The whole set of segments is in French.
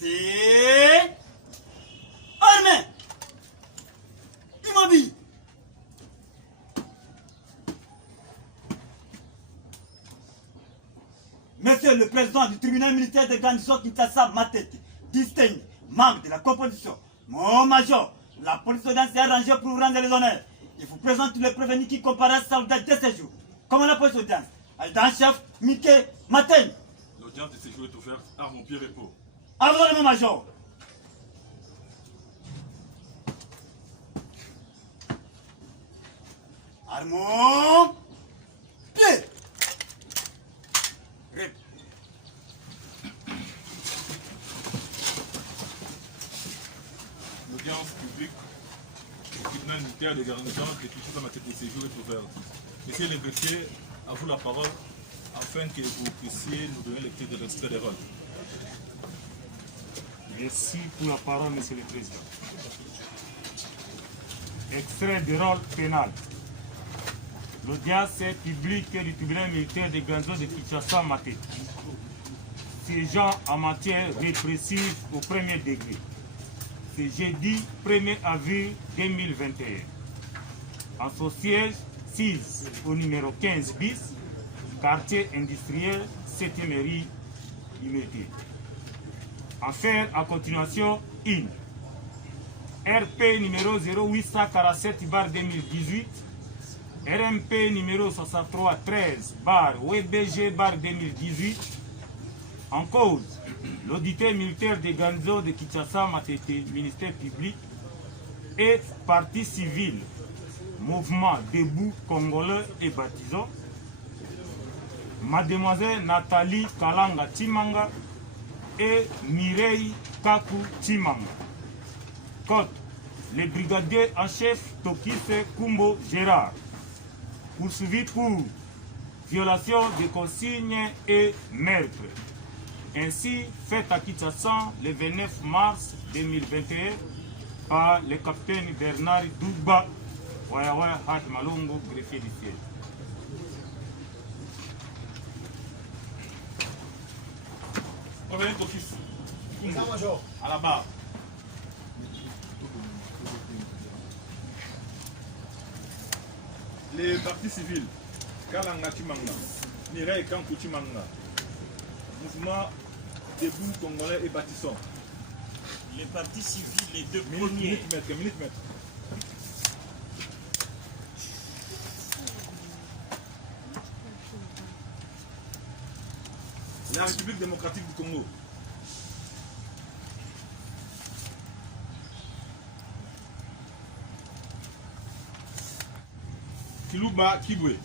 T'es armé. Immobile. Monsieur le Président du tribunal militaire de garnison Kinshasa Matete, distingue, membre de la composition, mon major, la police d'audience est arrangée pour vous rendre les honneurs. Il vous présente tous les prévenus qui comparaissent sa date de séjour. Comment la police d'audience? Adjudant-chef Mickey Matin. L'audience de séjour est ouverte, arme au pied repos. Avant mon major. Armons pied. Rep. L'audience publique au tribunal militaire de garnison de Kinshasa Matete de séjour est ouverte. Monsieur le greffier, à vous la parole afin que vous puissiez nous donner les clés de l'extrait des rôles. Merci pour la parole, Monsieur le Président. Extrait de rôle pénal. L'audience publique du tribunal militaire de garnison de Kinshasa Matete. Siégeant en matière répressive au premier degré. C'est jeudi 1er avril 2021. En son siège 6 au numéro 15 bis, quartier industriel, 7e mairie, immédiat. Affaire à continuation 1. RP numéro 0847-2018, RMP numéro 6313-WBG-2018. En cause, l'auditeur militaire des garnisons de Kinshasa Matete, ministère public, et partie civile, mouvement debout congolais et baptisant, mademoiselle Nathalie Kalanga Timanga et Mireille Kaku Timanga. Côte, le brigadier en chef Tokise Kumbo Gérard, poursuivi pour violation des consignes et meurtre. Ainsi fait à Kinshasa le 29 mars 2021 par le capitaine Bernard Dougba, Wayawa Hat Malongo, greffier du ciel. Revenez d'office. À la barre. Les partis civils, Kalanga Timanga, Mireille Kankou Timanga, mouvement debout congolais et bâtissant. Les partis civils, les deux Minute maître. La République démocratique du Congo. Kiluba Kibwe.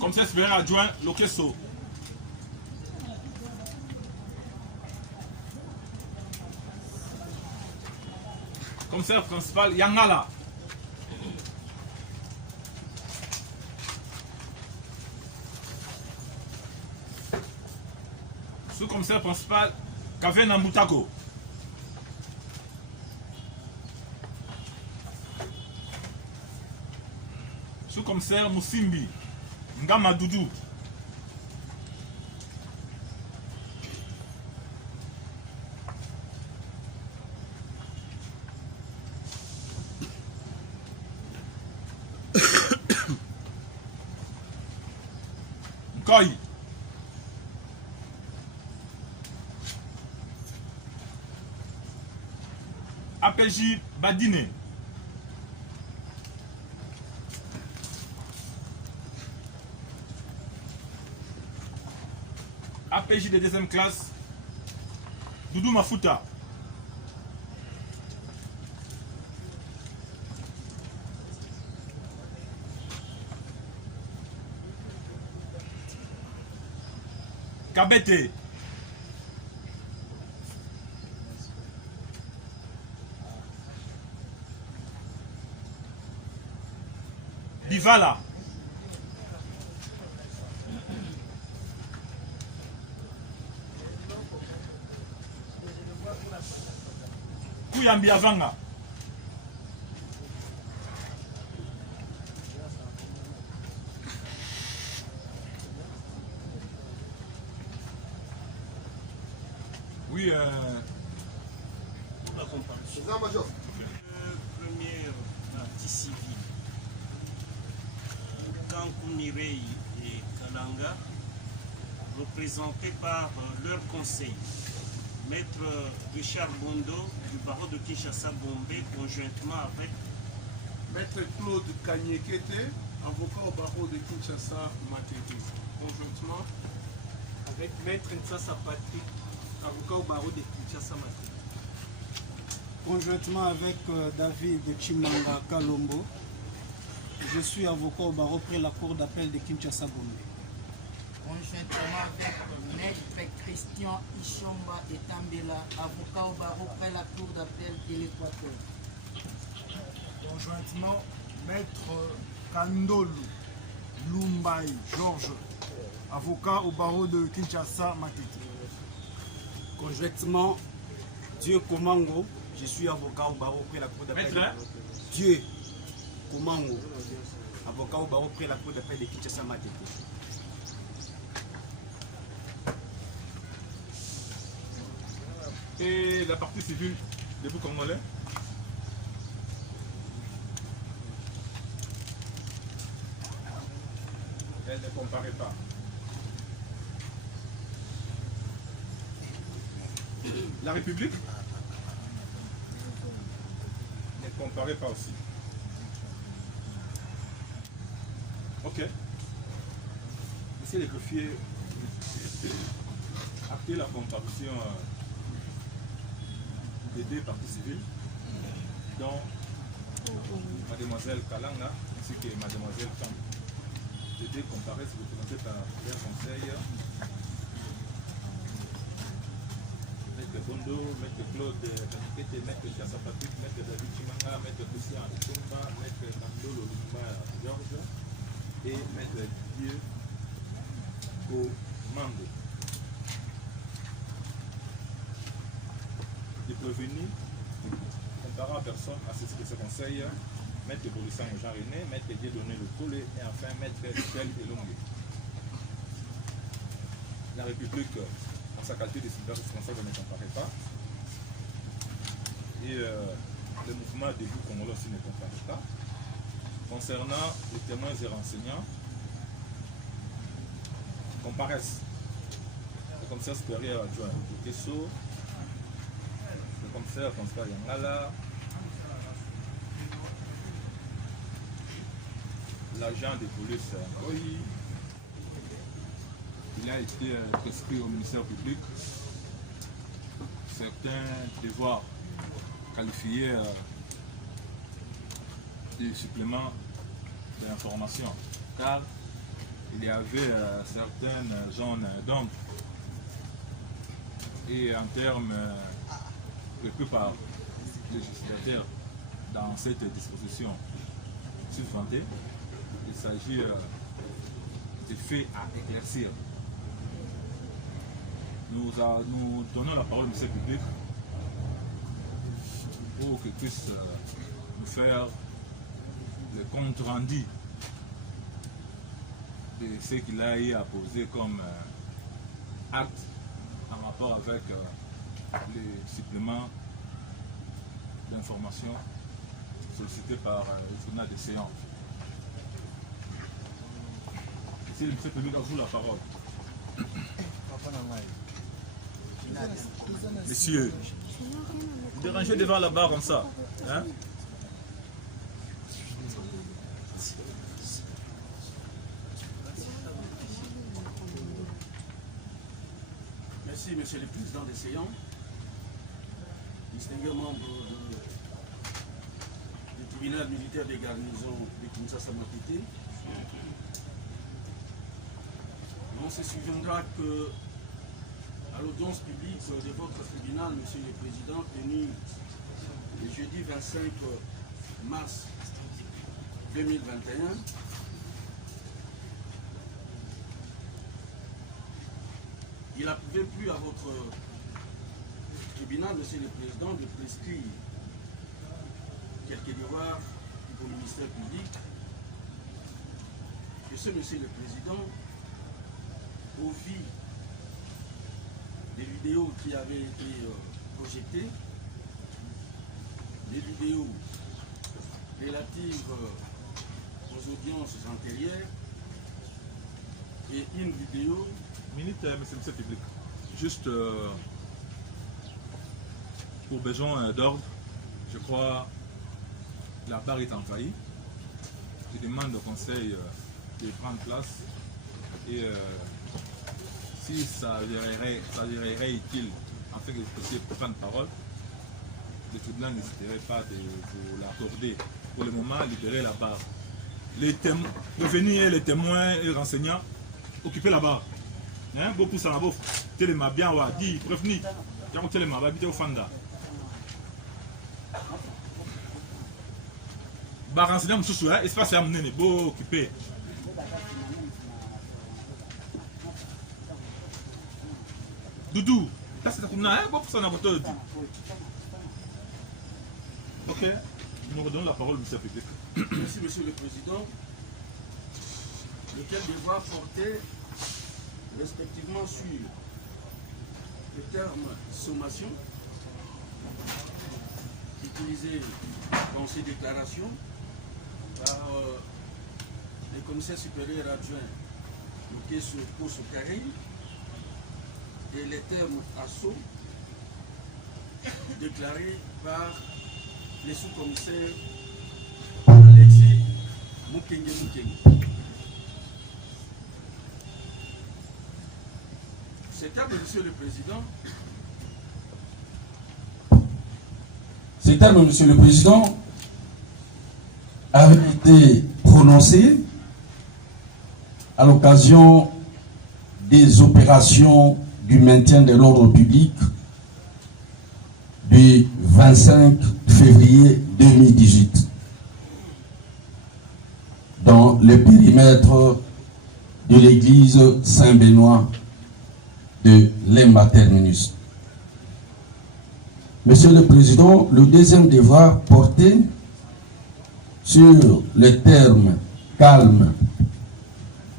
Commissaire supérieur adjoint Lokeso. Commissaire principal Yangala. Sous-commissaire principal Kavena Moutako. Sous-commissaire Moussimbi Ngama Doudou. Koi. APJ Badine. APJ de deuxième classe Doudou Mafuta. Kabete. Bivala. Kuyambi Avanga. Oui, La comparution. Première partie civile. Kankou Mirei et Kalanga, représentés par leur conseil, Maître Richard Bondo du barreau de Kinshasa-Bombay, conjointement avec Maître Claude Kanyekete, avocat au barreau de Kinshasa-Matete, conjointement avec Maître Ntsasa Patrick, avocat au barreau de Kinshasa-Matete. Conjointement avec David Chimanga Kalombo, je suis avocat au barreau près la cour d'appel de Kinshasa-Bombay. Conjointement avec Maître Christian Ishomba et Tambela, avocat au barreau près la cour d'appel de l'Équateur. Conjointement, Maître Kandolu Lumbai Georges, avocat au barreau de Kinshasa-Matete. Conjointement, Dieu Komango, je suis avocat au barreau près la cour d'appel. Dieu Komango, avocat au barreau près la cour d'appel de Kinshasa-Matete. et la partie civile debout congolais. Elle ne comparait pas. La République ne comparait pas aussi. Ok. Monsieur le greffier, actez la comparution des deux parties civiles, dont Mademoiselle Kalanga ainsi que Mademoiselle Tam. Les deux comparaissent représentés par leur conseil. Maître Bondo, Maître Claude Kanikete, Maître Ntsasa Patrick, Maître David Chimanga, Maître Christian Ishomba, Maître Kandolo Lumba Georges et Maître Dieu Komango. Les prévenus comparant à personne à ce conseil, Maître Bolissan Jean-René, Maître Dieudonné Le Collet et enfin Maître Michel Elongue. La République, en sa qualité de citoyen responsable, ne comparait pas. Et le mouvement debout congolais aussi ne comparait pas. Concernant les témoins et renseignants, comparaissent le commissaire supérieur adjoint de Kesso, le commissaire François Yangala, l'agent de police Ngoyi. Il a été prescrit au ministère public certains devoirs qualifiés de suppléments d'information, car il y avait certaines zones d'ombre et en termes prévus par le législateur dans cette disposition subventée, il s'agit de faits à éclaircir. Nous donnons la parole au ministère public pour qu'il puisse nous faire le compte rendu de ce qu'il a eu à poser comme acte en rapport avec les suppléments d'information sollicités par le journal des séances. Ici, le ministère public a vous la parole. Messieurs, vous dérangez devant la barre comme ça. Hein? Merci, Monsieur le Président des séances, distingués membres du tribunal militaire des garnisons de Kinshasa-Matete. On se souviendra que à l'audience publique de votre tribunal, Monsieur le Président, tenue le jeudi 25 mars 2021, il n'approuvait plus à votre tribunal, Monsieur le Président, de prescrire quelques devoirs pour le ministère public. Et ce, Monsieur le Président, au vu les vidéos qui avaient été projetées, les vidéos relatives aux audiences antérieures et une vidéo... Minute, monsieur le public. Juste pour besoin d'ordre, je crois que la barre est envahie. Je demande au conseil de prendre place et si ça serait utile afin que vous puissiez prendre parole, le tribunal n'hésiterait pas de vous l'accorder. Pour le moment, libérer la barre. Les témoins, prévenir les témoins et renseignants, occuper la barre. Hein, beaucoup ça va téléma bien wa dit prévenir. Quand téléma va habiter au Fanda. Barre renseignant monsieur soya, espace à amener beau occupé. Doudou, là c'est comme ça, hein, beaucoup ça n'a pas tout. Ok, nous redonnons la parole, monsieur le public. Merci, monsieur le président. Lequel devra porter respectivement sur le terme sommation utilisé dans ces déclarations par les commissaires supérieurs adjoints Lokeso Koso-Karim et les termes assaut déclarés par les sous-commissaires Alexis Mukenge. Ces termes, monsieur le président. Ces termes, monsieur le président, avaient été prononcés à l'occasion des opérations du maintien de l'ordre public du 25 février 2018 dans le périmètre de l'église Saint-Benoît de Lemba Terminus. Monsieur le Président, le deuxième devoir porté sur les termes calmes,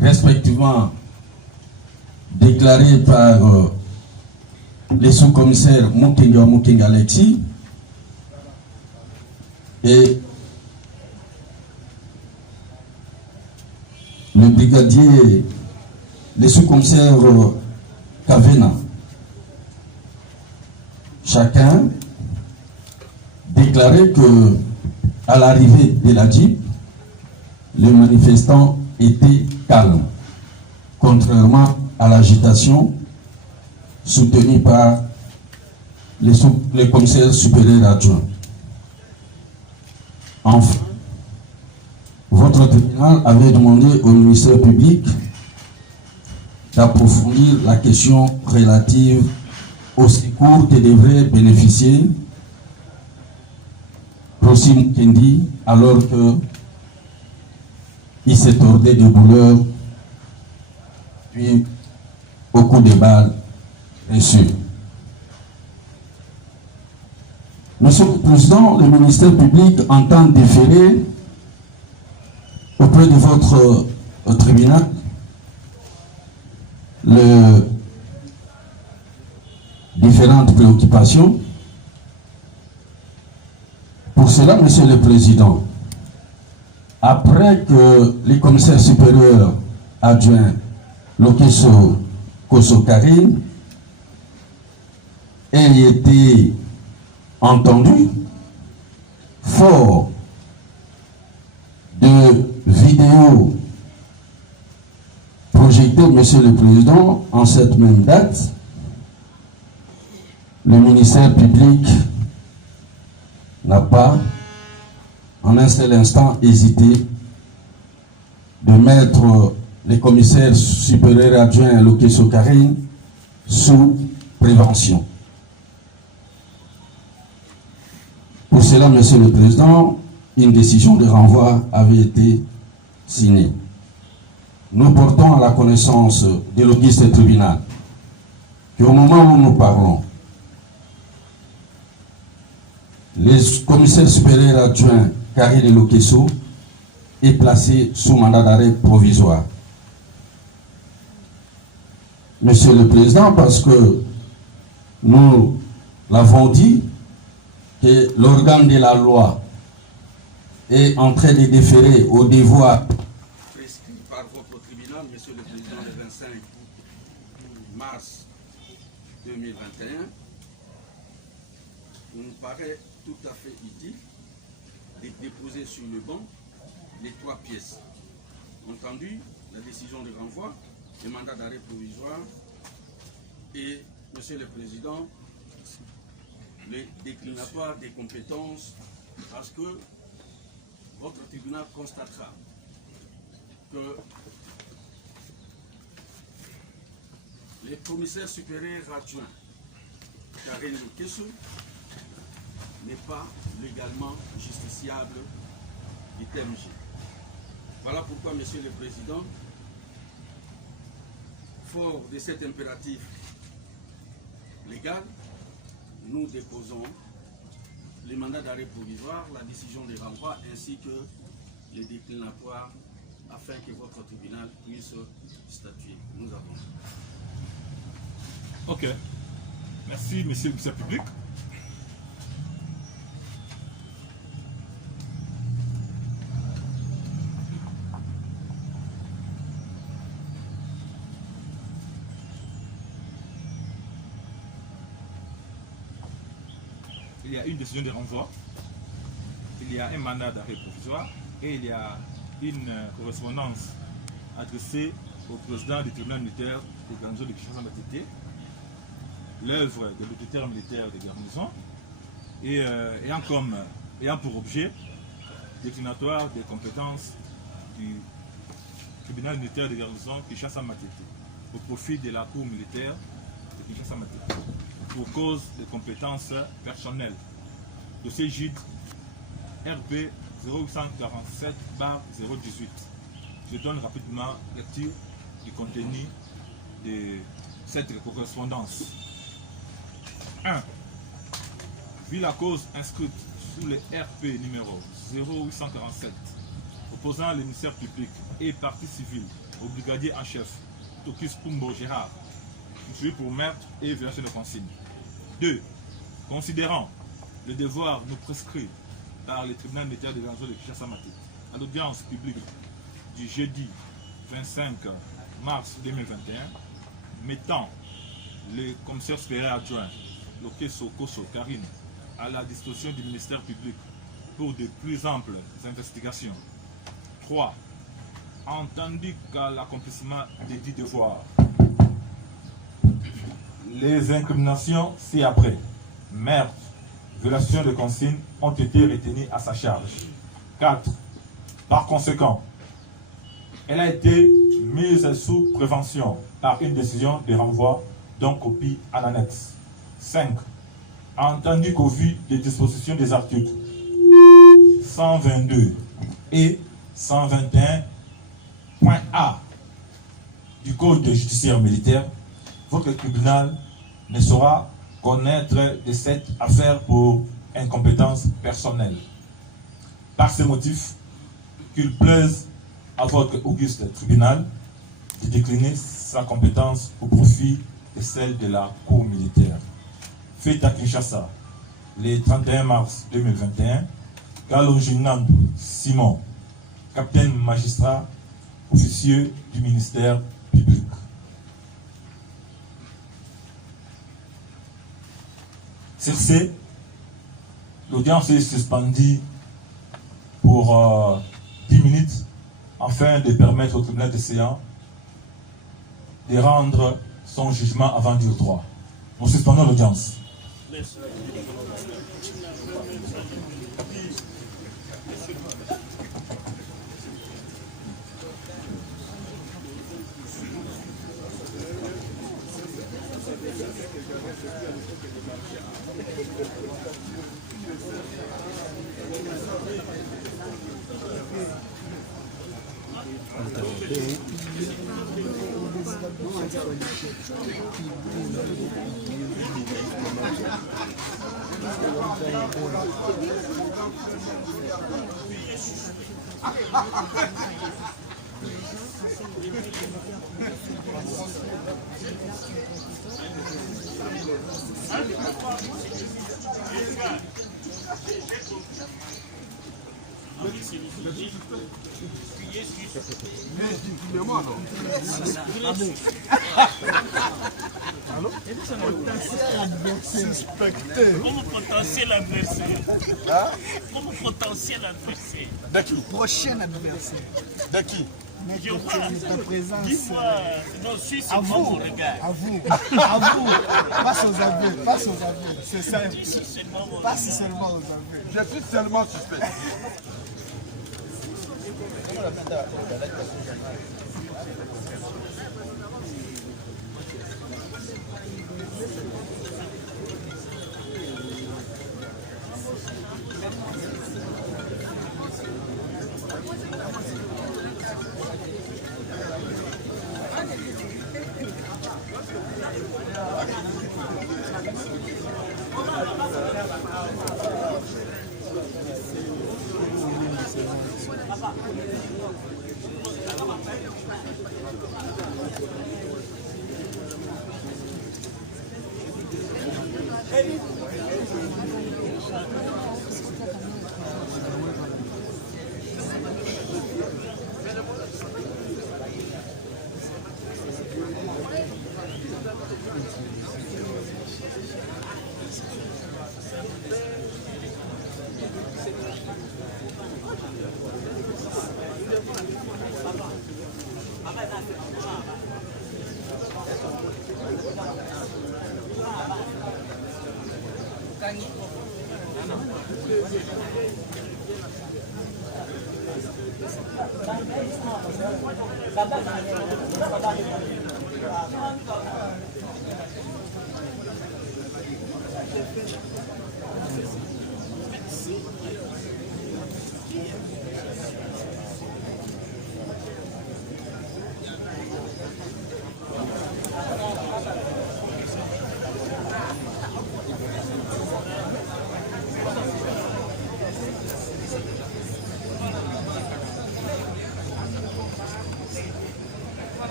respectivement déclarés par les sous-commissaires Mukenga Alexis et le brigadier, les sous-commissaires Kavena. Chacun déclarait que à l'arrivée de la Jeep, les manifestants étaient calmes, contrairement à l'agitation soutenue par les commissaires supérieurs adjoints. Enfin, votre tribunal avait demandé au ministère public d'approfondir la question relative au secours que devrait bénéficier Rossi Mukendi alors qu'il s'est tordé de douleur puis au coup de balle reçu. Monsieur le Président, le ministère public entend déférer auprès de votre tribunal les différentes préoccupations. Pour cela, Monsieur le Président, après que les commissaires supérieurs adjoints Lokeso Koso-Karim aient été entendus, fort de vidéos projetées, Monsieur le Président, en cette même date, le ministère public n'a pas en un seul instant hésité de mettre les commissaires supérieurs adjoints Lokeso-Karim sous prévention. Pour cela, Monsieur le Président, une décision de renvoi avait été signée. Nous portons à la connaissance de l'auguste tribunal qu'au moment où nous parlons, les commissaires supérieurs adjoints Karim et Lokeso est placé sous mandat d'arrêt provisoire. Monsieur le Président, parce que nous l'avons dit, que l'organe de la loi est en train de déférer au devoir prescrit par votre tribunal, Monsieur le Président, le 25 mars 2021, il nous paraît tout à fait utile de déposer sur le banc les 3 pièces. Entendu, la décision de renvoi, le mandat d'arrêt provisoire et, Monsieur le Président, le déclinatoire des compétences, parce que votre tribunal constatera que le commissaire supérieur adjoint Karen Lukesu n'est pas légalement justiciable du TMG. Voilà pourquoi, Monsieur le Président, fort de cet impératif légal, nous déposons les mandats d'arrêt provisoire, la décision de renvoi ainsi que les déclinatoires afin que votre tribunal puisse statuer. Nous avons. Ok. Merci, Monsieur le Commissaire public. Il y a une décision de renvoi, il y a un mandat d'arrêt provisoire et il y a une correspondance adressée au président du tribunal militaire de garnison de Kinshasa Matete, l'œuvre de l'autoritaire militaire de garnison, et ayant pour objet déclinatoire des compétences du tribunal militaire de garnison Kinshasa Matete au profit de la cour militaire de Kinshasa Matete pour cause de compétences personnelles. Dossier JID RB 0847/018. Je donne rapidement lecture du contenu de cette correspondance. 1. Vu la cause inscrite sous le RP numéro 0847 opposant le ministère public et partie civile au brigadier en chef Tokis Kumbo Gérard, jugé pour meurtre et violation de consigne. 2. Considérant le devoir nous prescrit par le tribunal militaire de garnison de Kinshasa Matete à l'audience publique du jeudi 25 mars 2021, mettant le commissaire supérieur adjoint Lokeso Koso Karine à la disposition du ministère public pour de plus amples investigations. 3. Entendu qu'à l'accomplissement des dits devoirs, les incriminations ci-après, meurtre, violation de consignes, ont été retenues à sa charge. 4. Par conséquent, elle a été mise sous prévention par une décision de renvoi dont copie en annexe. 5. Entendu qu'au vu des dispositions des articles 122 et 121.A du Code judiciaire militaire, votre tribunal ne saura connaître de cette affaire pour incompétence personnelle. Par ces motifs, qu'il plaise à votre auguste tribunal de décliner sa compétence au profit de celle de la Cour militaire. Fait à Kinshasa, le 31 mars 2021, Kalonjingandu Simon, capitaine magistrat, officier du ministère public. Sur ce, l'audience est suspendue pour 10 minutes afin de permettre au tribunal de séance de rendre son jugement avant du droit. Nous suspendons l'audience. Comme potentiel adversaire. Comme potentiel adversaire. D'accord. Prochain adversaire. D'accord. Je vois ta présence. Dis-moi, non, suis à vous, mon regard. à vous, à vous. Passe aux aveux, passe aux aveux. C'est simple. Passe seulement aux aveux. Je suis seulement suspect.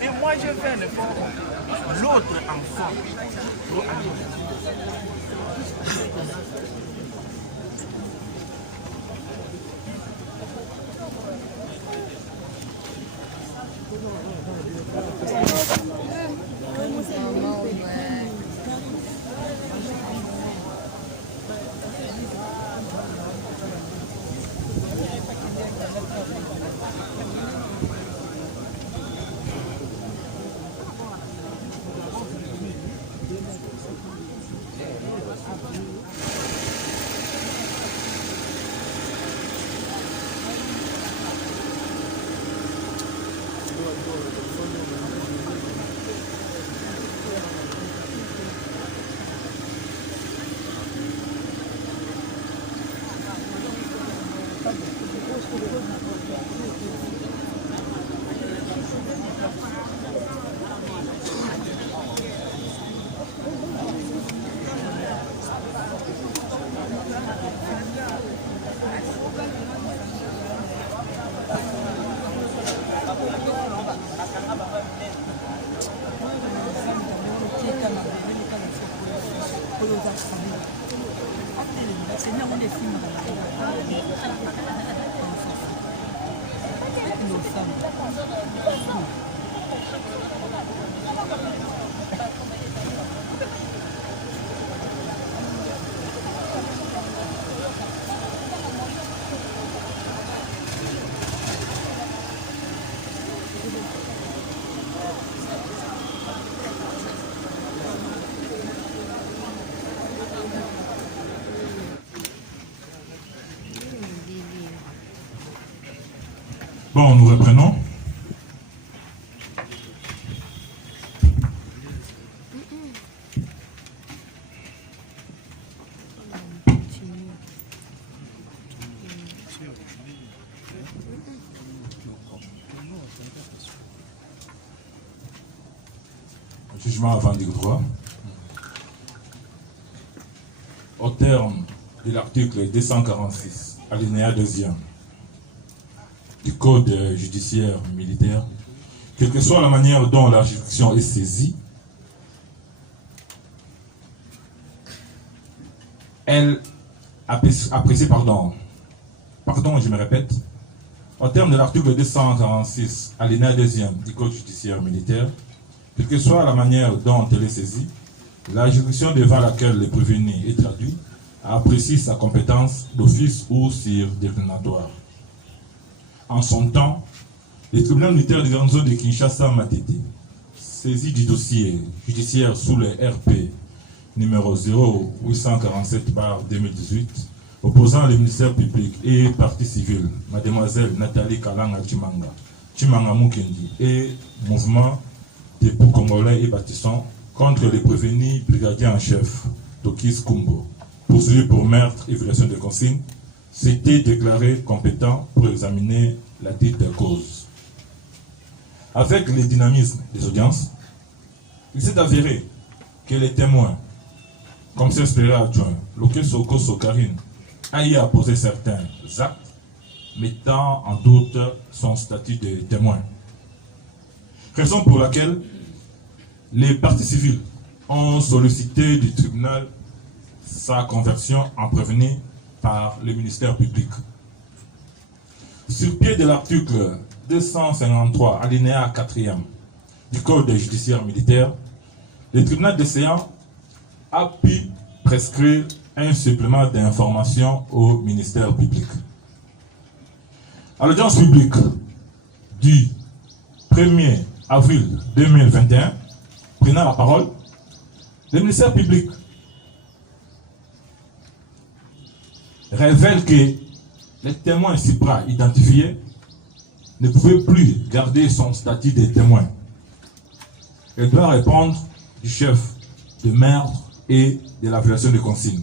Mais moi je fais le fond. L'autre enfant. Bon, nous reprenons. jugement avant du droit. Au terme de l'article 246, alinéa 2e du Code judiciaire militaire, quelle que soit la manière dont la juridiction est saisie, elle apprécie, je me répète, au terme de l'article 246, alinéa 2e du Code judiciaire militaire, quelle que soit la manière dont elle est saisie, la juridiction devant laquelle le prévenu est traduit apprécie sa compétence d'office ou sur déclinatoire. En son temps, le tribunal militaire de garnison de Kinshasa Matete, saisi du dossier judiciaire sous le RP numéro 0847/2018, opposant le ministère public et partie civile, mademoiselle Nathalie Kalanga Chimanga Mukendi et mouvement des Pou Congolais et bâtissants contre les prévenus brigadiers en chef Tokis Kumbo, poursuivi pour meurtre et violation de consignes, s'était déclaré compétent pour examiner la dite cause. Avec le dynamisme des audiences, il s'est avéré que les témoins, comme s'espérait adjoint, Loke Soko Sokarine, a y apposé certains actes mettant en doute son statut de témoin. Raison pour laquelle les parties civiles ont sollicité du tribunal sa conversion en prévenu par le ministère public. Sur pied de l'article 253, alinéa 4e du Code judiciaire militaire, le tribunal de séance a pu prescrire un supplément d'information au ministère public. À l'audience publique du 1er avril 2021, prenant la parole, le ministère public révèle que les témoins CIPRA identifiés ne pouvaient plus garder son statut de témoin. Il doit répondre du chef de meurtre et de la violation de consignes.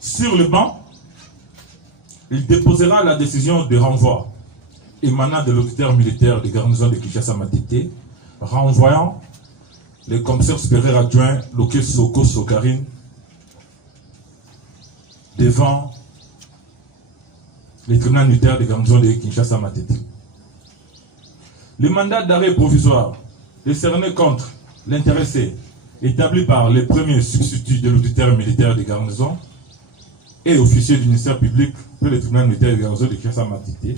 Sur le banc, il déposera la décision de renvoi émanant de l'auditeur militaire de garnison de Kinshasa Matete, renvoyant le commissaire supérieur adjoint Loke Soko Sokarine devant le tribunal militaire de garnison de Kinshasa Matete. Le mandat d'arrêt provisoire décerné contre l'intéressé établi par le premier substitut de l'auditeur militaire de garnison et officier du ministère public pour le tribunal militaire de garnison de Kinshasa Matete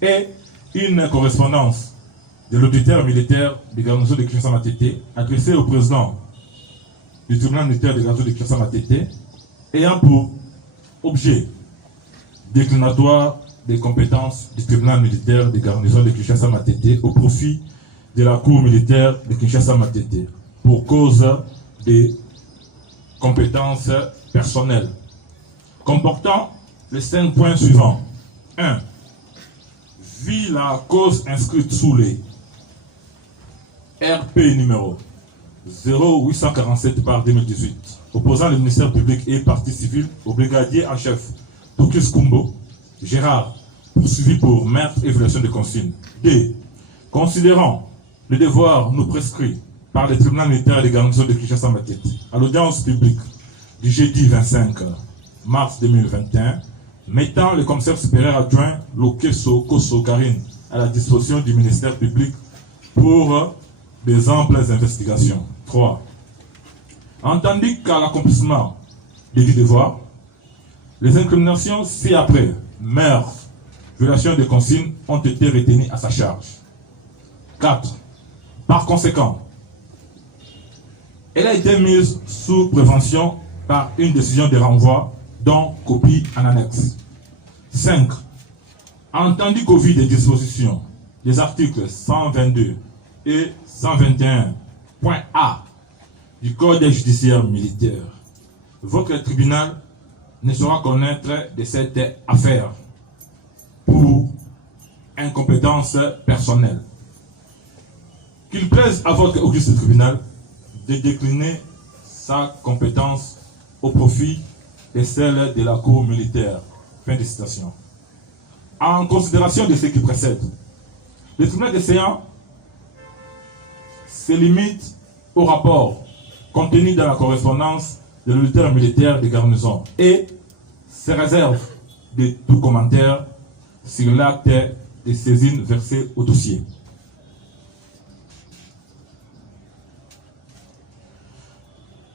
et une correspondance de l'auditeur militaire de garnison de Kinshasa Matete adressée au président du tribunal militaire de garnison de Kinshasa Matete ayant pour objet déclinatoire des compétences du tribunal militaire de garnison de Kinshasa Matete au profit de la cour militaire de Kinshasa Matete pour cause des compétences personnelles, comportant les 5 points suivants. 1. Vu la cause inscrite sous les RP numéro 0847/2018, opposant le ministère public et partie civile au brigadier en chef Tokis Kumbo, Gérard, poursuivi pour meurtre et violation de consignes. 2. Considérant le devoir nous prescrit par le tribunal militaire de garnison de Kinshasa Matete à l'audience publique du jeudi 25 mars 2021, mettant le commissaire supérieur adjoint Loke Soko Sokarine à la disposition du ministère public pour des amples investigations. 3. Entendu qu'à l'accomplissement des devoirs, les incriminations ci-après, meurtre, violation des consignes, ont été retenues à sa charge. 4. Par conséquent, elle a été mise sous prévention par une décision de renvoi dont copie en annexe. 5. Entendu qu'au vu des dispositions des articles 122 et 121.a du Code judiciaire militaire, votre tribunal ne saura connaître de cette affaire pour incompétence personnelle. Qu'il plaise à votre auguste tribunal de décliner sa compétence au profit de celle de la cour militaire. Fin de citation. En considération de ce qui précède, le tribunal des séances se limite au rapport contenu dans la correspondance de l'auditeur militaire de garnison et se réserve de tout commentaire sur l'acte de saisine versé au dossier.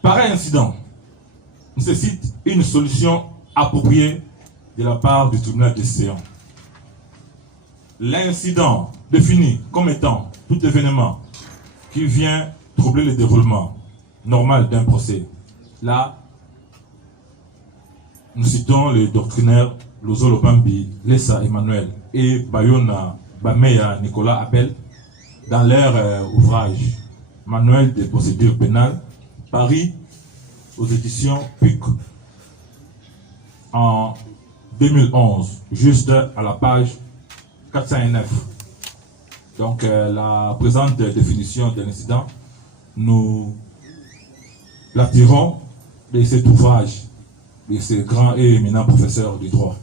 Pareil incident nécessite une solution appropriée de la part du tribunal des séances. L'incident défini comme étant tout événement qui vient troubler le déroulement normal d'un procès. Là, nous citons les doctrinaires Lozo Lobambi, Lessa Emmanuel et Bayona Bameya Nicolas Abel dans leur ouvrage Manuel des procédures pénales, paru aux éditions PUC en 2011, juste à la page 409. Donc la présente définition de l'incident, nous l'attirons de cet ouvrage de ce grand et éminent professeur du droit.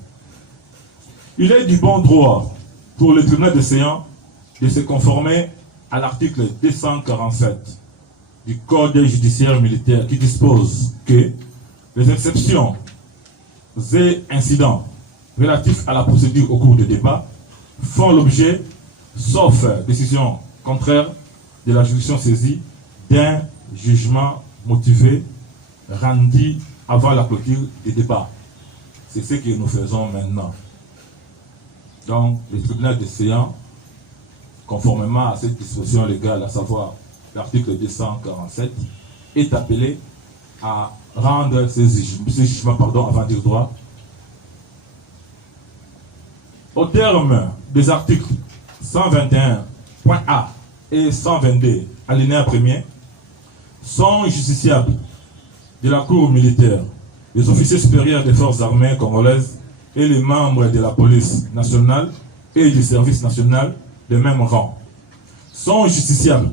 Il est du bon droit pour le tribunal des séances de se conformer à l'article 247 du Code judiciaire militaire qui dispose que les exceptions et incidents relatifs à la procédure au cours des débats font l'objet, sauf décision contraire de la juridiction saisie, d'un jugement motivé rendu avant la clôture des débats. C'est ce que nous faisons maintenant. Donc, le tribunal des séances, conformément à cette disposition légale, à savoir l'article 247, est appelé à rendre ces jugements avant dire droit. Au terme des articles 121.a et 122, alinéa 1er, sont justiciables de la Cour militaire les officiers supérieurs des forces armées congolaises et les membres de la police nationale et du service national de même rang. Sont justiciables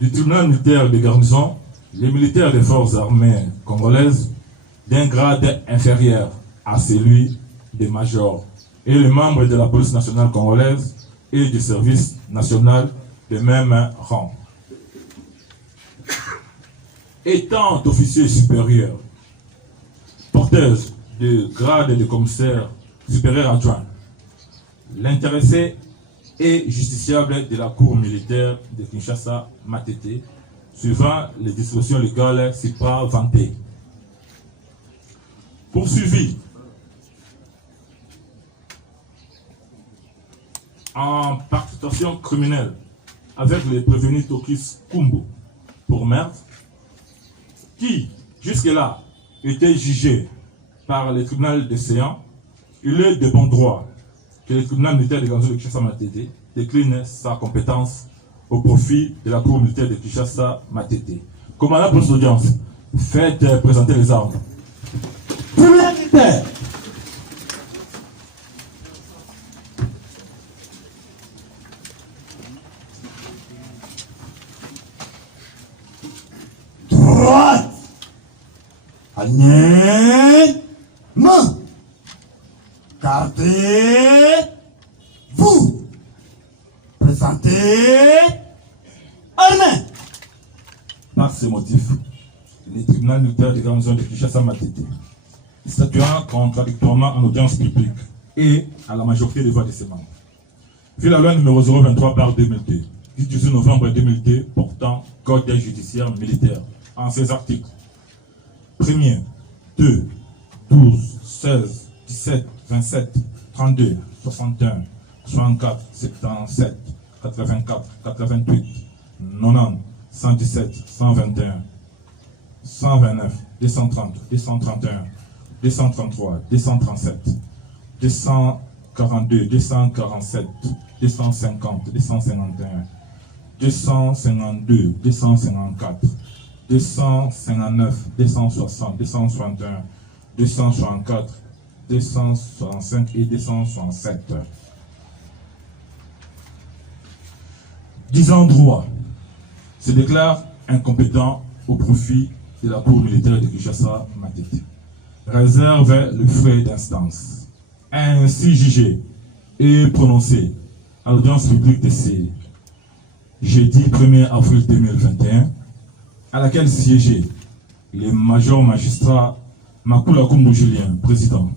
du tribunal militaire de garnison les militaires des forces armées congolaises d'un grade inférieur à celui des majors et les membres de la police nationale congolaise et du service national de même rang. Étant officier supérieur, porteuse de grade de commissaire supérieur adjoint, l'intéressé est justiciable de la Cour militaire de Kinshasa Matete, suivant les dispositions légales supra-vantées. Poursuivi en participation criminelle avec le prévenu Tokis Kumbo pour meurtre, qui jusque-là était jugé par le tribunal des séances, il est de bon droit que le tribunal militaire de garnison de Kinshasa Matete décline sa compétence au profit de la Cour militaire de Kinshasa Matete. Commandant pour cette audience, faites présenter les armes. Tribunal militaire. Droite. Agnès. Main. Gardez-vous. Présentez. Armée. Par ces motifs, le tribunal militaire de garnison de Kinshasa Matete, statuant contradictoirement en audience publique et à la majorité des voix de ses membres, vu la loi numéro 023/2002, du 18 novembre 2002 portant Code judiciaire militaire, en ses articles 1er, 2, 12, 16, 17, 27, 32, 61, 64, 77, 84, 88, 90, 117, 121, 129, 230, 231, 233, 237, 242, 247, 250, 251, 252, 254, 259, 260, 261, 264, 265 et 267. Disant droit, se déclare incompétent au profit de la Cour militaire de Kinshasa Matete. Réserve le frais d'instance a ainsi jugé et prononcé à l'audience publique de ce jeudi 1er avril 2021, à laquelle siégeaient les majors magistrats Makula Kumbu Julien, président,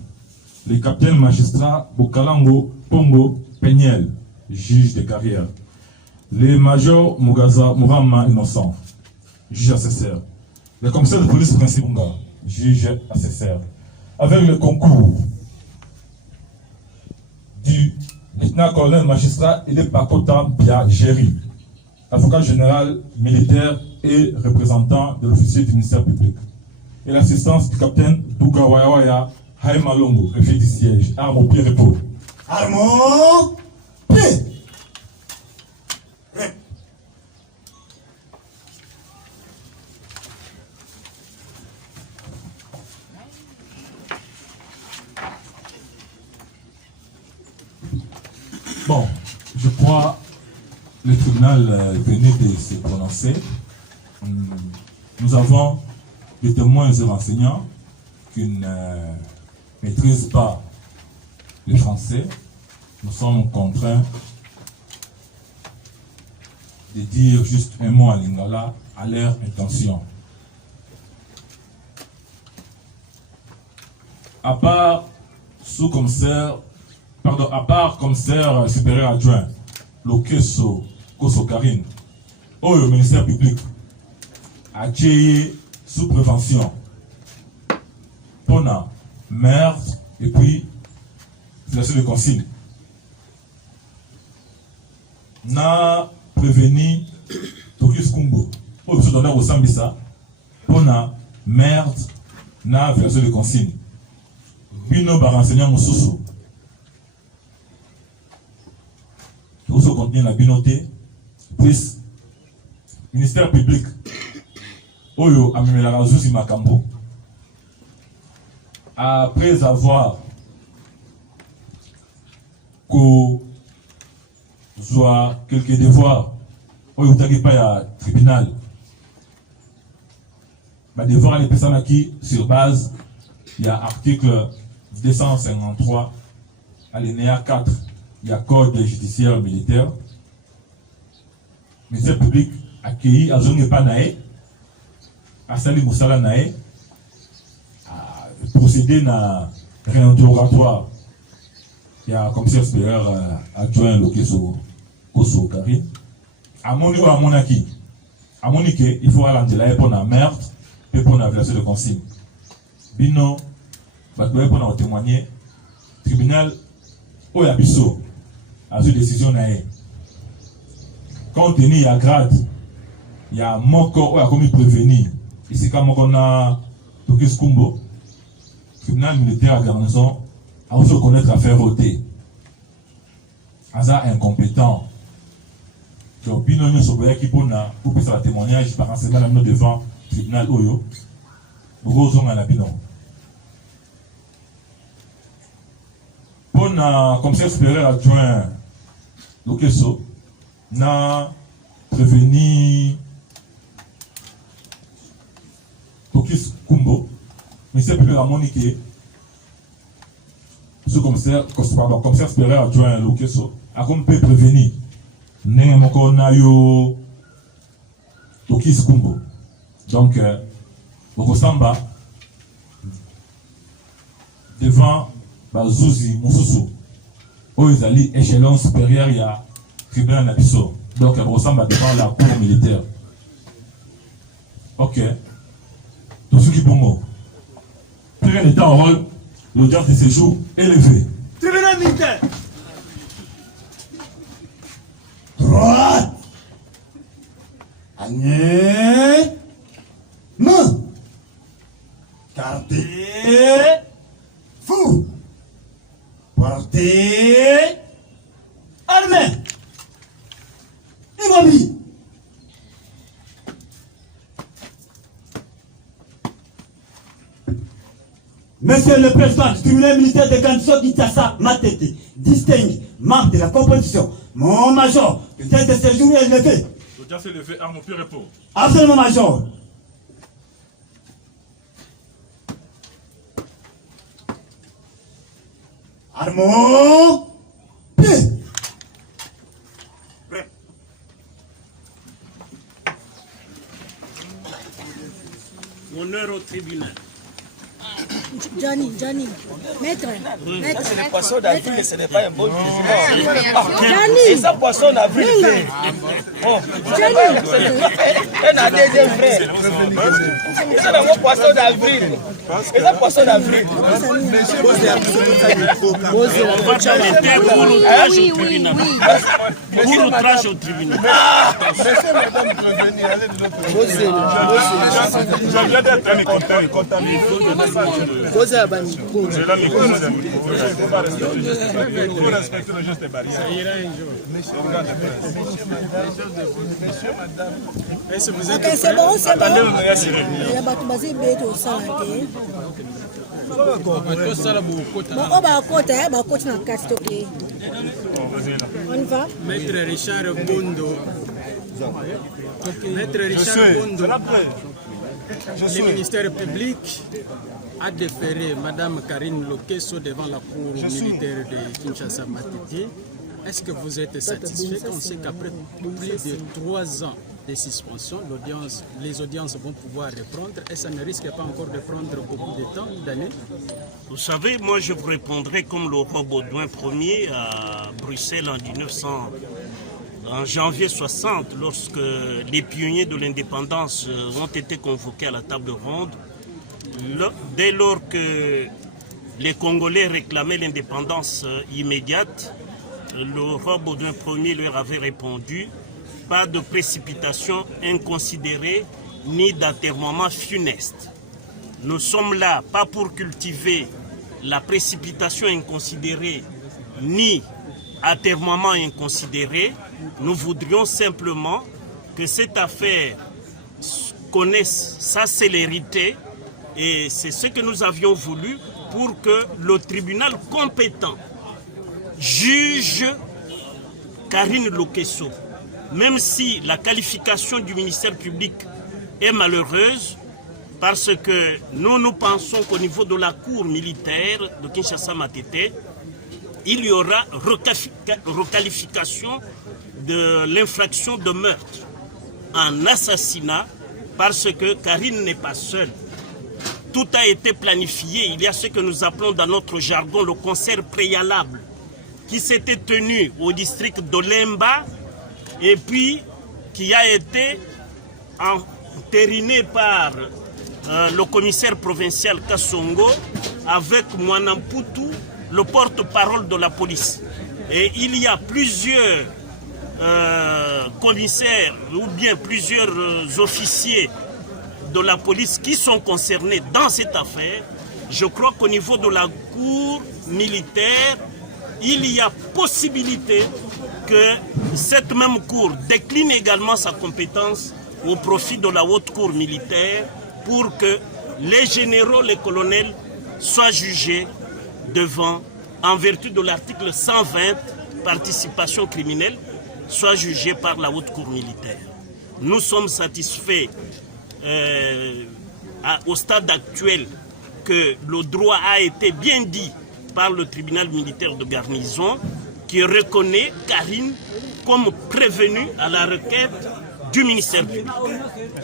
les capitaines magistrats Bokalango Pongo Peniel, juge de carrière, les majors Mugaza Mourama Innocent, juge assesseur, le commissaire de police Principal, juge assesseur, avec le concours du lieutenant-colonel magistrat Ede Pakota Bia Géry, avocat général militaire et représentant de l'officier du ministère public, et l'assistance du capitaine Dougawaya Haïma Longo, préfet du siège, arme au pied repos. Arme au pied. Bon, je crois le tribunal venait de se prononcer. Nous avons des témoins et renseignants qui ne maîtrisent pas le français. Nous sommes contraints de dire juste un mot en lingala à leur intention. À part sous-commissaire, pardon, à part commissaire supérieur adjoint, Lokeso Koso Karine, au ministère public, a créé sous prévention, Pona, meurtre, et puis violation de consigne. Na prévenu Tokis Kumbo, au monsieur d'honneur au Sambisa, Pona, meurtre, na violation de consigne. Bino va renseigner mon sous. Tout ce contient la binoté, puis ministère public, Oyo Amimela Razouzi Makambo, après avoir quelques devoirs, Oyo Taki pas à tribunal, bah devoir les personnes qui, sur base, il y a article 253, alinéa 4, il y a code judiciaire militaire. Le ministère public accueilli à Zone Panae, à Sali Moussala Nae, à procéder à réinterrogatoire. Il y a un commissaire supérieur adjoint Lokeso Koso Kari. À mon niveau, à mon acquis, à mon niqué, il faut aller pour la meurtre et pour la violation de consigne. Bino, pour témoigner, tribunal, où il y a Bissot, à cette décision, quand il y a grade, il y a mon corps où il y a commis prévenir. Ici, quand on a Tokis Kumbo, tribunal militaire à garnison, a aussi reconnaître à faire voter. Asa incompétent. Que Bino Soboya qui pour faire un témoignage par enseignement devant le tribunal Oyo, Rosong à la Bino. Pour le commissaire supérieur adjoint Lokeso, n'a prévenu Tokis Kumbo, mais c'est plus à moniquer. Ce commissaire supérieur adjoint Lokeso a comme peut prévenir. N'est pas yo Tokis Kumbo. Donc, Bokosamba, devant Bazouzi Moussoussou, où ils allaient échelon supérieur, il y a tribunal Nabiso. Donc, Bokosamba devant la cour militaire. Ok. Tout ce qui est bon. Premier état en rôle, l'audience de séjour élevé. Tribunal militaire. Droite. Agné. Main. Gardez. Fou. Portez. Armée. Immobile. Monsieur le Président du tribunal militaire de Ganso Kinshasa, Matete, distingue, membre de la composition, mon major, le test de séjour est levé. L'audience est levée, arme au pied repos. Absolument, major. Armons. Prêt. Honneur au tribunal. Johnny, maître. C'est le poisson d'avril, ce n'est pas un bon jugement. Johnny. C'est ça, poisson d'avril. Bon, c'est un deuxième frère. C'est un poisson d'avril. C'est ça, poisson d'avril. On va t'arrêter pour outrage au tribunal. Pour outrage au tribunal. Laissez madame prévenir, allez de l'autre côté. Je viens d'être contaminé. Posez à Bani. J'ai la micro. Il faut respecter le geste barrière. Ça ira un jour. Monsieur, madame. Est-ce que vous êtes Ok, c'est bon, c'est bon. Attendez, on est assis. Il y a battu basé bête au salade. Bon, on va à côté, on va à côté dans le casque. On y va. Maître Richard Bondo. Maître Richard Bondo. Le ministère public a déféré Mme Karine Lokesso devant la cour militaire de Kinshasa Matete. Est-ce que vous êtes satisfait? On sait qu'après plus de 3 ans de suspension, les audiences vont pouvoir reprendre et ça ne risque pas encore de prendre beaucoup de temps, d'années? Vous savez, moi je vous répondrai comme le roi Baudouin Ier à Bruxelles en janvier 60, lorsque les pionniers de l'indépendance ont été convoqués à la table ronde. Dès lors que les Congolais réclamaient l'indépendance immédiate, le roi Baudouin Ier leur avait répondu: pas de précipitation inconsidérée ni d'enterrement funeste. Nous sommes là pas pour cultiver la précipitation inconsidérée ni enterrement inconsidéré. Nous voudrions simplement que cette affaire connaisse sa célérité et c'est ce que nous avions voulu pour que le tribunal compétent juge Karine Lokesso. Même si la qualification du ministère public est malheureuse, parce que nous pensons qu'au niveau de la cour militaire de Kinshasa Matete, il y aura requalification de l'infraction de meurtre en assassinat, parce que Karine n'est pas seule. Tout a été planifié. Il y a ce que nous appelons dans notre jargon le concert préalable qui s'était tenu au district d'Olemba et puis qui a été entériné par le commissaire provincial Kassongo avec Mwanamputu, le porte-parole de la police. Et il y a plusieurs commissaires ou bien plusieurs officiers de la police qui sont concernés dans cette affaire. Je crois qu'au niveau de la cour militaire, il y a possibilité que cette même cour décline également sa compétence au profit de la haute cour militaire pour que les généraux, les colonels soient jugés devant, en vertu de l'article 120, participation criminelle, soient jugés par la haute cour militaire. Nous sommes satisfaits au stade actuel que le droit a été bien dit par le tribunal militaire de garnison qui reconnaît Karine comme prévenue à la requête du ministère public.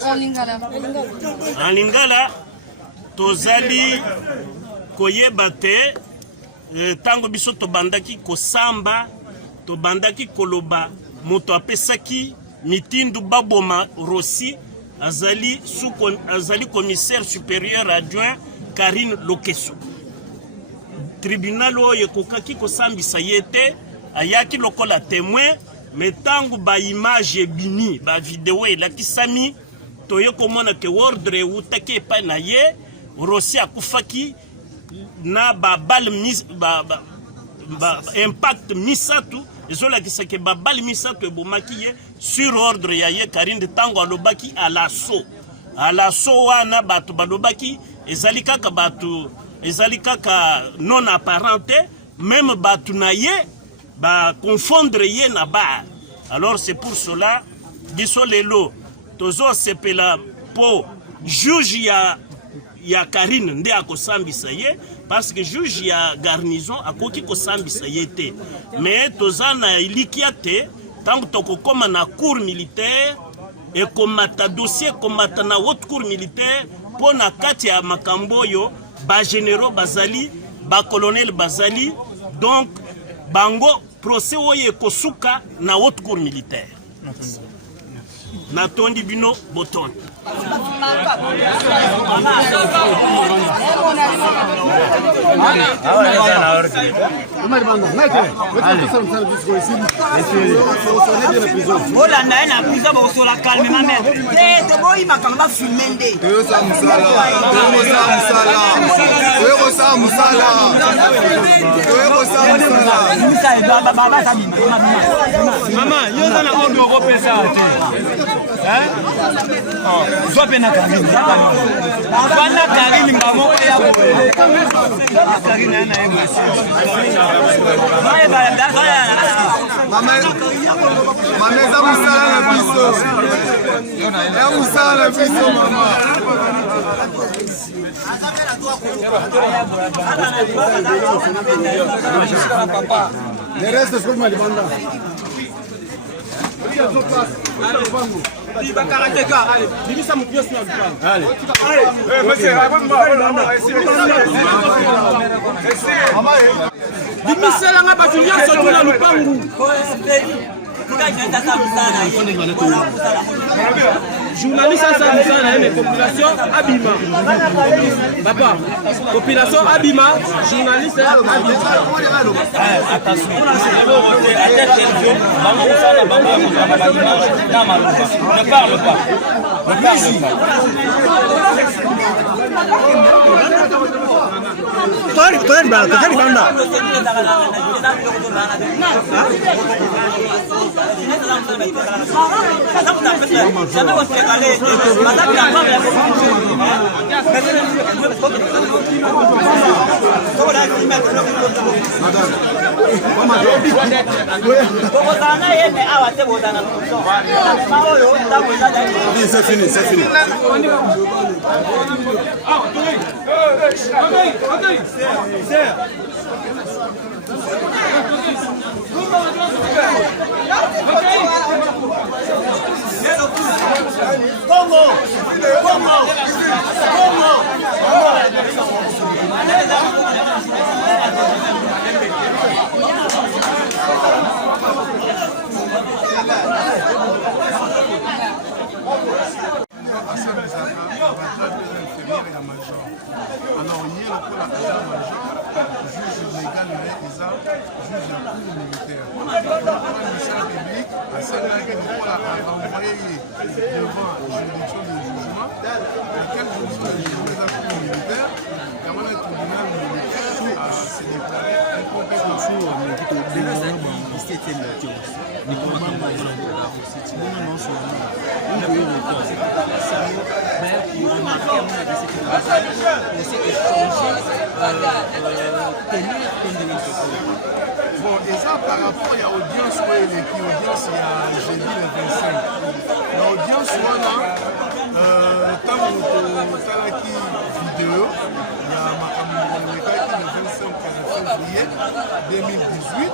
En Lingala, tozali koyebate tango biso tobandaki kosamba, tobandaki koloba moto apesaki mitindu baboma Rossi azali commissaire supérieur adjoint Karine Lokesso. Tribunal oyo kokaki kosambisa yete ayaki lokola témoin mais tango ba image bini ba vidéo elakisami toye komona ke ordre utaki epai na ye Rossi akufaki na ba balle impact misatu ezolakisa ke ba balle misatu ebomaki ye sur ordre ya ye Karine tango alobaki à l'assaut wana bato balobaki ezali kaka bato ezali kaka non apparenté, même batu na ye ba confondre ye na ba. Alors c'est pour cela biso lelo tozo sepela po juge ya Karine nde akosambisa ye parce que juge ya garnison akoki kosambisa ye te mais tozana ilikia te tant que tokokoma na cour militaire et komata dossier komata na haute cour militaire pour na kati ya makambo yo ba généraux bazali ba colonel bazali donc bango procès oye kosuka na haute cour militaire. Natondi bino boton. Zope na Karine. Bana Karine ngamo ya Karine na yego. Mama za musala na biso. Ya musala na biso mama. Le reste es como Malibanda. Bimiselanga batu nyonso tuna lupangu. Journaliste ça une population abima. Papa, population abima, journaliste abima. Attention. Ne parle pas. C'est fini, c'est fini. Alors, hier, après la major, juge légal mais ils ont juge la cour militaire. Le ministère public a celle-là qui a envoyé devant la juridiction du jugement, laquelle juridiction du jugement de la cour militaire, et voilà le tribunal militaire s'est déclaré incompétent. Bon, et ça par rapport à l'audience, l'audience il y a jeudi le 25. L'audience, voilà, tant que Talaki vidéo, il y a le 25 février 2018.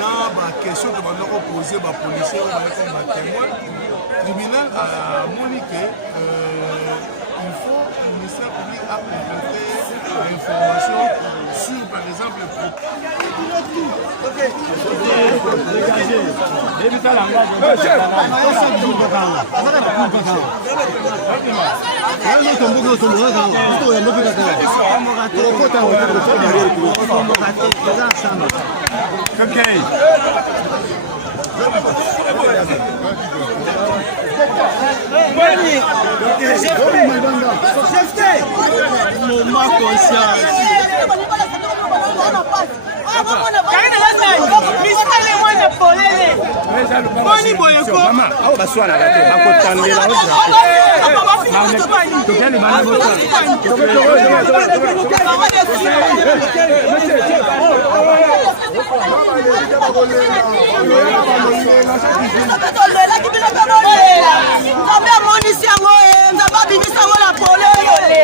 Dans la question que nous avons posée aux policiers, comme témoin, le tribunal a moniqué il faut le ministère public a complété l'information sur, par exemple, le Nzambe amonisi yango nzambe abimisi yango na polele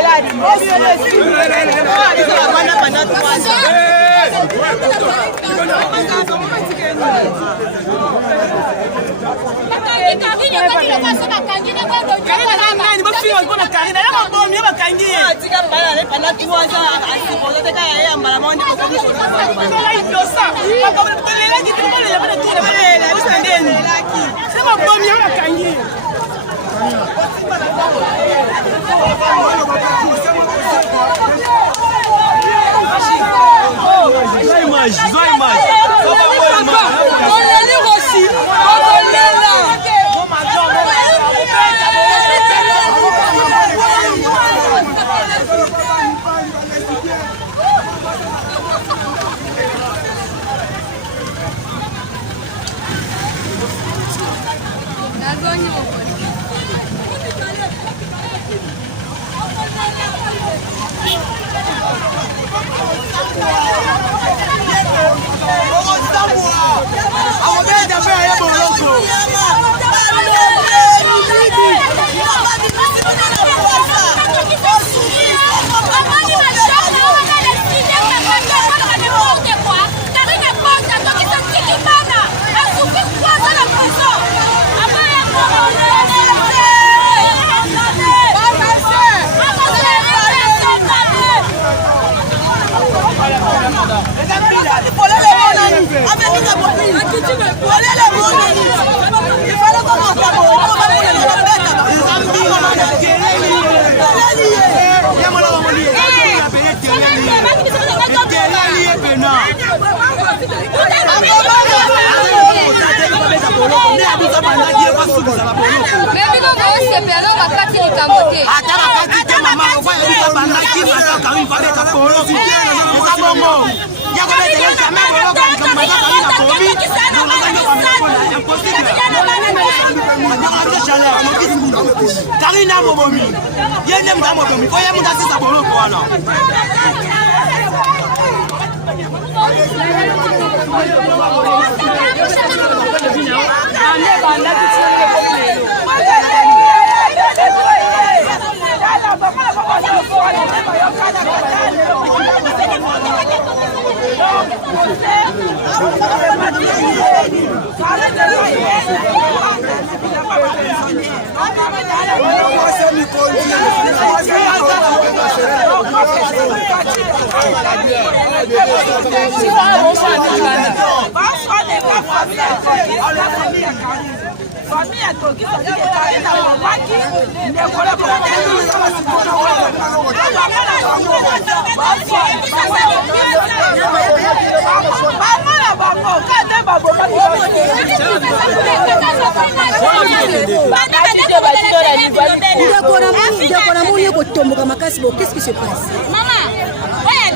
Qu'est-ce qui se passe? Maman,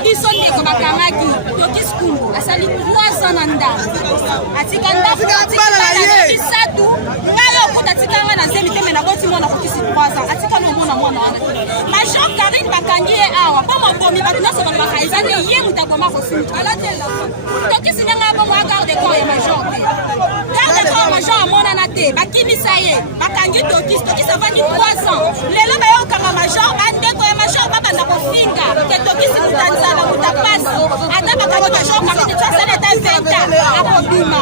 biso ndeko bakamaki toki skulu asali 3 ans na ndako atika ndako atika bisatu balo kuta tikanga na nzemi te mena koti mona kokisi 3 ans atika no mona wana major Karine bakangie awa pa mabomi batinaso bana bakaizani ye mutakoma kosimi alatela toki sinanga bo wa garde corps ya major garde corps major amona na te bakimisa ye bakangi toki savani 3 ans lelo bayo kama major bandeko ya major baba na kofinga ke toki simutanzala mutapasi ata bakangi major Karine tsasana ta 20 ans akobima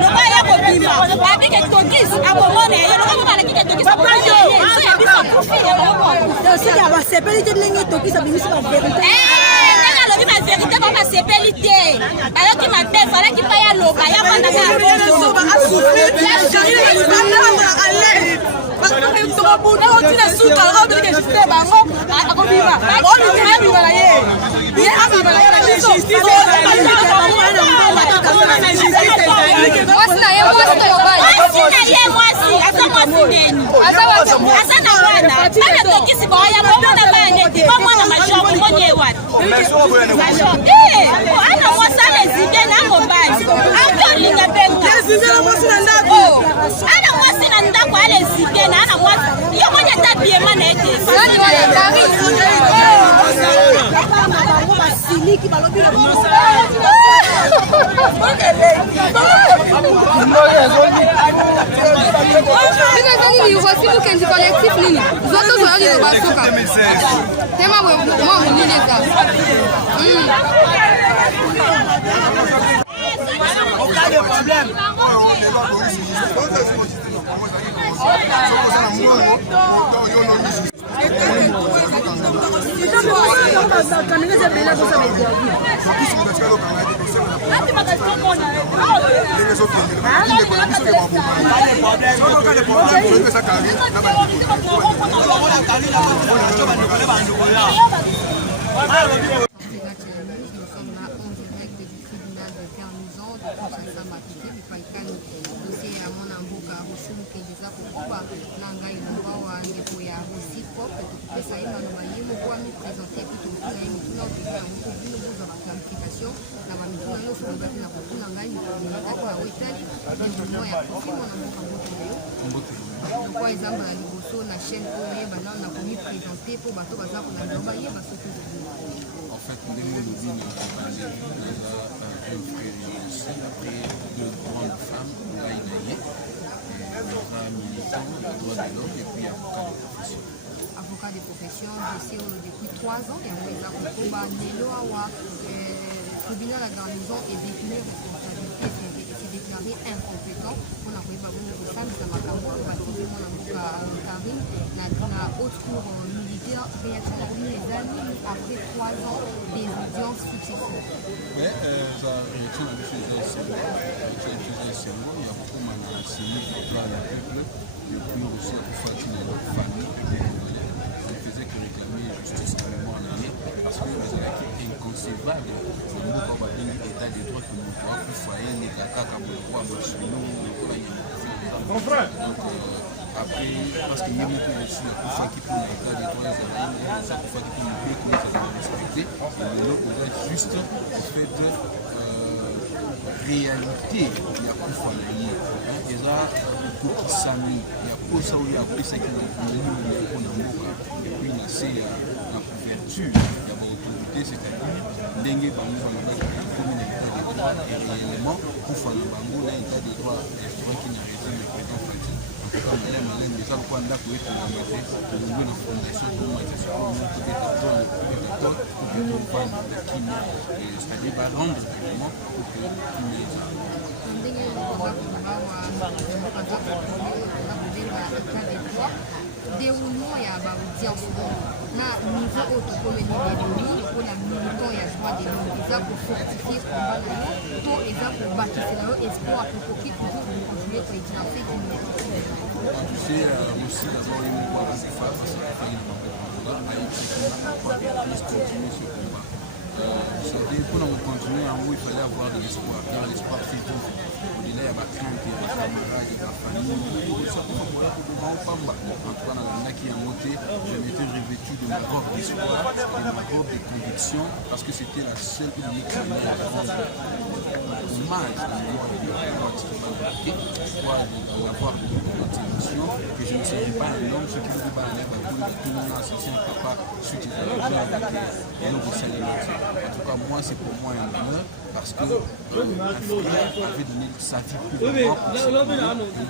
no ba ya kobima babike toki akomona ye no kama na kike toki akomona ye so ya biso profile ba ko aussi ya ba sepelite ndenge toki sa bimisi ba vérité nanga lobi ma vérité ba sepelite ayoki ma pe fala ki pa ya loba ya banda ka so ba asouffrir ya jori ba na ale yo moja tabie mana ete sani wale basiliki balobi le nini Rossi Mukendi collectif nini zote zoyaki no basuka tema mwa munene eza aucun des problèmes. En fait, les mots après deux grandes femmes, avocat de profession, depuis 3 ans, et tribunal à garnison est déclaré responsabilité, c'est déclaré incompétent. On a pris par exemple ça, mais ça m'a la haute cour militaire réaction les années après 3 ans des audiences successives. Mais ça réaction à il y a beaucoup de peuple, depuis aussi à famille, on ne faisait que réclamer justice en année parce que les élections inconcevables. État des droits que nous avons pour foyer les caca comme le roi mon frère. Donc après parce qu'il y a beaucoup aussi pour fois qui pour l'état des droits ça pour fois qui pour nous comment ça va respecter et nous on va juste au fait de réalité il y a pour foyer déjà pour qui s'amuse il y a pour ça où il y a pour ça qui nous et puis il y a la couverture il y a l'autorité c'est-à-dire dengue bango comme l'état des droits et réellement pour faire le bango l'état des droits qui n'a raison le président Fati en tout cas malin déjà quoi là pour être la maté pour nous la fondation pour moi c'est ça on peut être dans le prendre la Kenya c'est-à-dire pas rendre vraiment pour que déroulement ya ba audience na niveau autocoloni de pour la militant ya droit de l'homme eza pour fortifier combat na yo to eza pour bâtir na yo espoir pour que toujours continuer pour exercer qui nous c'est aussi d'abord une fois à faire parce que il y a ce combat c'est pour nous continuer en haut il fallait avoir de l'espoir car l'espoir fait tout il y a ma crainte et ma camarade et ma famille ça pour moi pas moi en tout cas dans la qui a monté je m'étais revêtu de ma robe d'espoir et de ma robe de conviction parce que c'était la seule unique manière de rendre hommage à moi de l'avoir de motivation que je ne serai pas un homme ce qui veut pas aller à tout le monde associé un papa suite à la et nous vous saluons en tout cas moi c'est pour moi un honneur parce que un frère avait donné sa vie pour moi et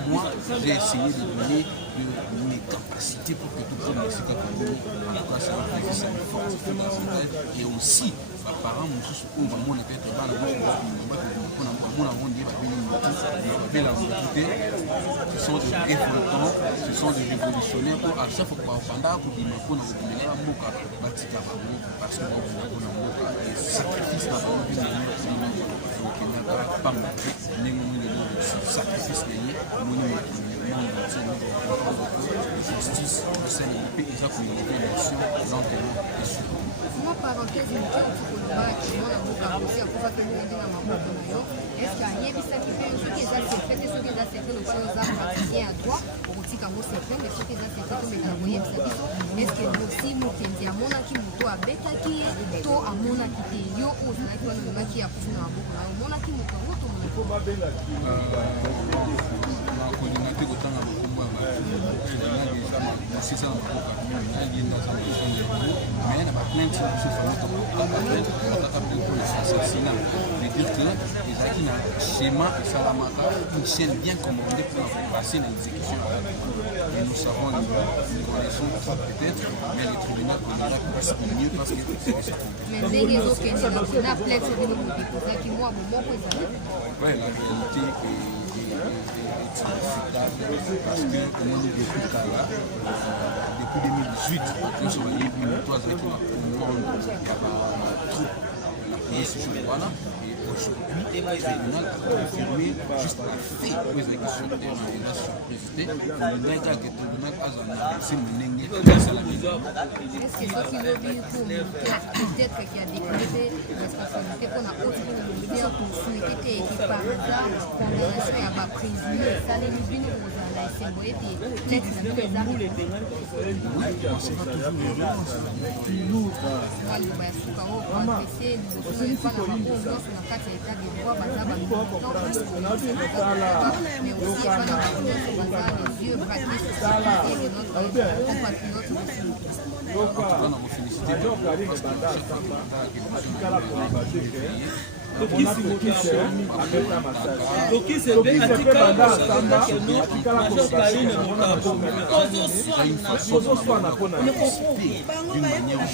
moi j'ai essayé de donner mes capacités pour que tout le monde se capable en tout cas c'est un plaisir ça me fortifie davantage et aussi mes parents mon sous où vraiment les têtes dans la bouche on a vendu la vérité ce sont des révoltants ce sont des révolutionnaires pour à chaque fois pendant pour dire qu'on a obtenu la moka batika parce que on a moka et sacrifice dans la vie donc il n'a pas montré sacrifice gagné justice de CNP et ça pour une élection lentement et sûrement. Moi, parenthèse, une question pour le bas qui m'a aussi à pouvoir que nous aider dans ma propre maison. Est-ce qu'il y a des sacrifices, ceux qui ont accepté, ceux qui ont accepté les choses à pratiquer à droit, au petit comme c'est plein, mais ceux qui ont accepté comme les travailleurs, est-ce que aussi, nous qui dit à mon aki, moto à bêta qui est, to à mon aki, yo, ou c'est là qu'on a qui a poussé dans la boucle, mon aki, moto, mon aki. Coordinateur autant à beaucoup c'est ça mais il y a pas plainte sur ce assassinat dire que les acquis dans le schéma et Salamaka, une chaîne bien commandée pour passer l'exécution à la demande. Et nous savons, nous connaissons ça peut-être, mais le tribunal connaîtra mieux parce que c'est ce qu'on fait. Ouais, la réalité est discutable parce que, comme on dit depuis Kala, depuis 2018, nous sommes allés pour trois acquis dans le monde, il y a la police sur le voilà. Aujourd'hui, le tribunal a confirmé juste la fait aux exécutions de terrain et la surprésidé. Le nègre que le tribunal a annoncé le nègre grâce à la maison. Est-ce que ce qui veut dire pour peut-être qu'il y a des responsabilités qu'on a aussi pour souhaiter que par hasard, condamnation à ma présumé, ça les lubines aux analyses, vous voyez, des textes de présent. Oui, on sait pas toujours les réponses.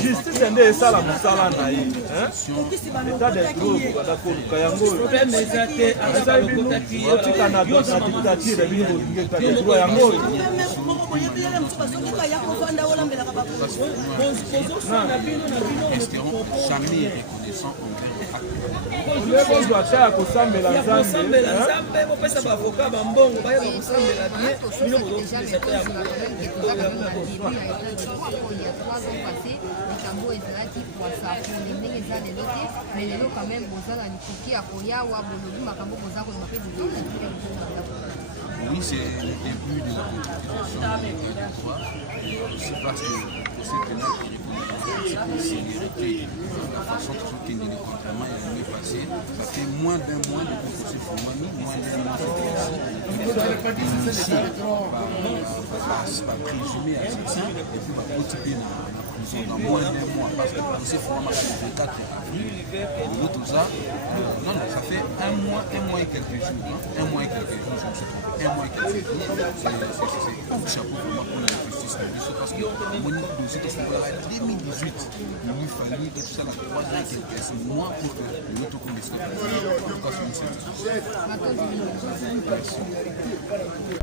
justice nde esala mosala na ye état de droit bakoluka yango eza bino otika na dictature bino bolingi état de droit yango olebozwa ata ya kosambela nzambe bopesa bavoka bambongo bayeba kosambela bien bino bozokilisa ta ya oui, c'est le début de la constitution de l'état de droit. C'est parce que c'est pénal qui reconnaît la sécurité, la façon dont il est contrairement à l'année passée. Ça fait moins d'un mois de procès pour Mani, moins d'un mois de initié par présumé assassin et puis par motiver dans la prison dans moins d'un mois parce que le procès pour Mani le 24 avril. Tout ça, non, ça fait un mois et quelques jours. Un mois et quelques jours, je me suis trompé. Un mois et quelques jours, c'est un chapeau pour la justice parce que mon dossier en 2018, il lui fallait que tout ça la 3 ans et quelques mois pour que l'autre commission soit